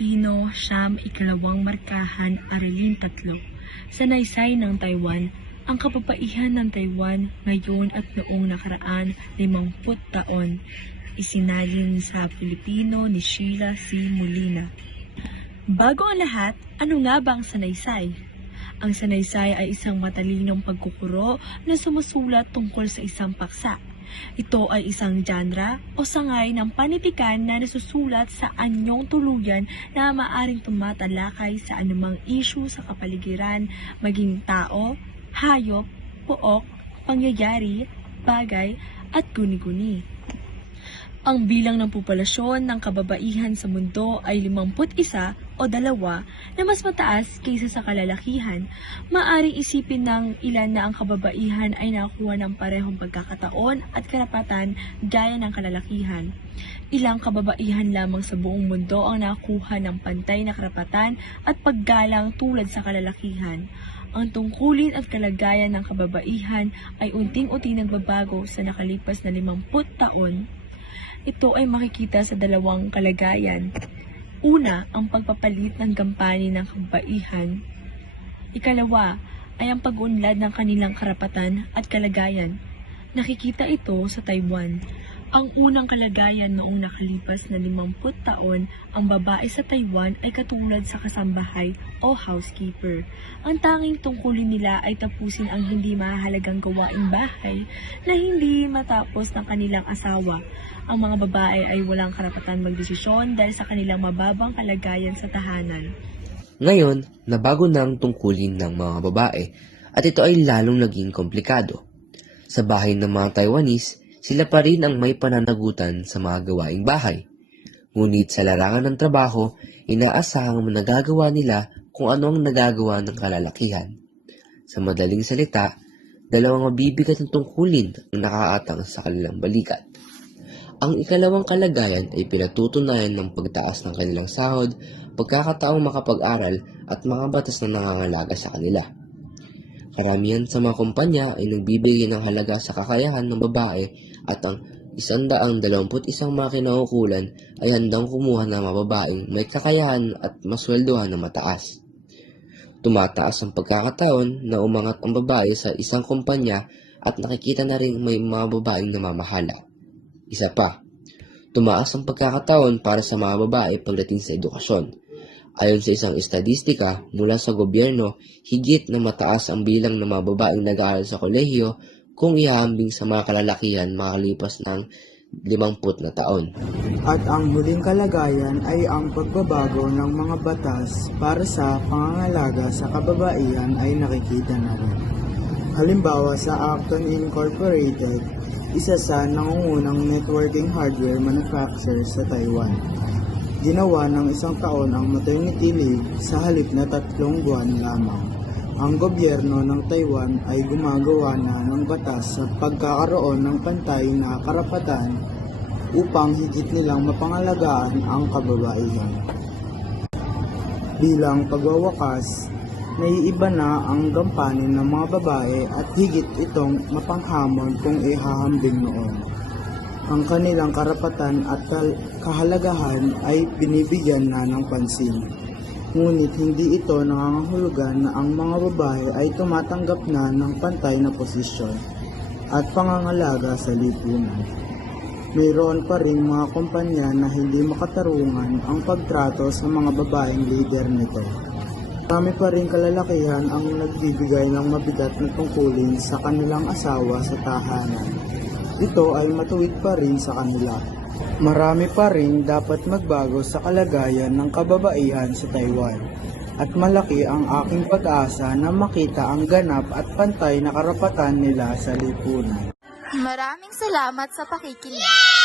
Pilipino, Siyam, Ikalawang Markahan, Arilin 3. Sanaysay ng Taiwan. Ang kababaihan ng Taiwan ngayon at noong nakaraan 50 taon. Isinalin sa Pilipino ni Sheila C. Molina. Bago ang lahat, ano nga ba ang sanaysay? Ang sanaysay ay isang matalinong pagkukuro na sumusulat tungkol sa isang paksa. Ito ay isang genre o sangay ng panitikan na nasusulat sa anyong tuluyan na maaring tumatalakay sa anumang issue sa kapaligiran, maging tao, hayop, pook, pangyayari, bagay, at guni-guni. Ang bilang ng populasyon ng kababaihan sa mundo ay 51 o 2 na mas mataas kaysa sa kalalakihan. Maaring isipin ng ilan na ang kababaihan ay nakuha ng parehong pagkakataon at karapatan gaya ng kalalakihan. Ilang kababaihan lamang sa buong mundo ang nakuha ng pantay na karapatan at paggalang tulad sa kalalakihan. Ang tungkulin at kalagayan ng kababaihan ay unting-unting nagbabago sa nakalipas na 50 taon. Ito ay makikita sa dalawang kalagayan. Una, ang pagpapalit ng gampani ng kababaihan. Ikalawa, ay ang pag-unlad ng kanilang karapatan at kalagayan. Nakikita ito sa Taiwan. Ang unang kalagayan noong nakalipas na 50 taon, ang babae sa Taiwan ay katulad sa kasambahay o housekeeper. Ang tanging tungkulin nila ay tapusin ang hindi mahalagang gawaing bahay na hindi matapos ng kanilang asawa. Ang mga babae ay walang karapatan magdesisyon dahil sa kanilang mababang kalagayan sa tahanan. Ngayon, nabago na ang tungkulin ng mga babae at ito ay lalong naging komplikado. Sa bahay ng mga Taiwanese, sila pa rin ang may pananagutan sa mga gawaing bahay. Ngunit sa larangan ng trabaho, inaasahang nagagawa nila kung ano ang nagagawa ng kalalakihan. Sa madaling salita, dalawang mabibigat na tungkulin ang nakaatang sa kanilang balikat. Ang ikalawang kalagayan ay pinatutunayan ng pagtaas ng kanilang sahod, pagkakataong makapag-aral at mga batas na nangangalaga sa kanila. Karamihan sa mga kumpanya ay nagbibigay ng halaga sa kakayahan ng babae at ang 121 mga kinaukulan ay handang kumuha ng mga babaeng may kakayahan at masweldohan na mataas. Tumataas ang pagkakataon na umangat ang babae sa isang kumpanya at nakikita na rin may mga babaeng namamahala. Isa pa, tumaas ang pagkakataon para sa mga babae pagdating sa edukasyon. Ayon sa isang estadistika mula sa gobyerno, higit na mataas ang bilang ng mga babaeng nag-aaral sa kolehiyo kung ihahambing sa mga kalalakihan makalipas ng 50 na taon. At ang huling kalagayan ay ang pagbabago ng mga batas para sa pangangalaga sa kababaihan ay nakikita na rin. Halimbawa sa Acton Incorporated, isa sa nangungunang networking hardware manufacturer sa Taiwan. Ginawa ng 1 taon ang maternity leave sa halip na 3 buwan lamang. Ang gobyerno ng Taiwan ay gumagawa na ng batas sa pagkakaroon ng pantay na karapatan upang higit nilang mapangalagaan ang kababaihan. Bilang pagwawakas, naiiba na ang gampanin ng mga babae at higit itong mapanghamon kung ihahambing noon. Ang kanilang karapatan at kahalagahan ay binibigyan na ng pansin. Ngunit hindi ito nangangahulugan na ang mga babae ay tumatanggap na ng pantay na posisyon at pangangalaga sa lipunan. Mayroon pa rin mga kumpanya na hindi makatarungan ang pagtrato sa mga babaeng leader nito. Marami pa rin kalalakihan ang nagbibigay ng mabigat na tungkulin sa kanilang asawa sa tahanan. Ito ay matuwid pa rin sa kanila. Marami pa rin dapat magbago sa kalagayan ng kababaihan sa Taiwan. At malaki ang aking pag-asa na makita ang ganap at pantay na karapatan nila sa lipunan. Maraming salamat sa pakikinig.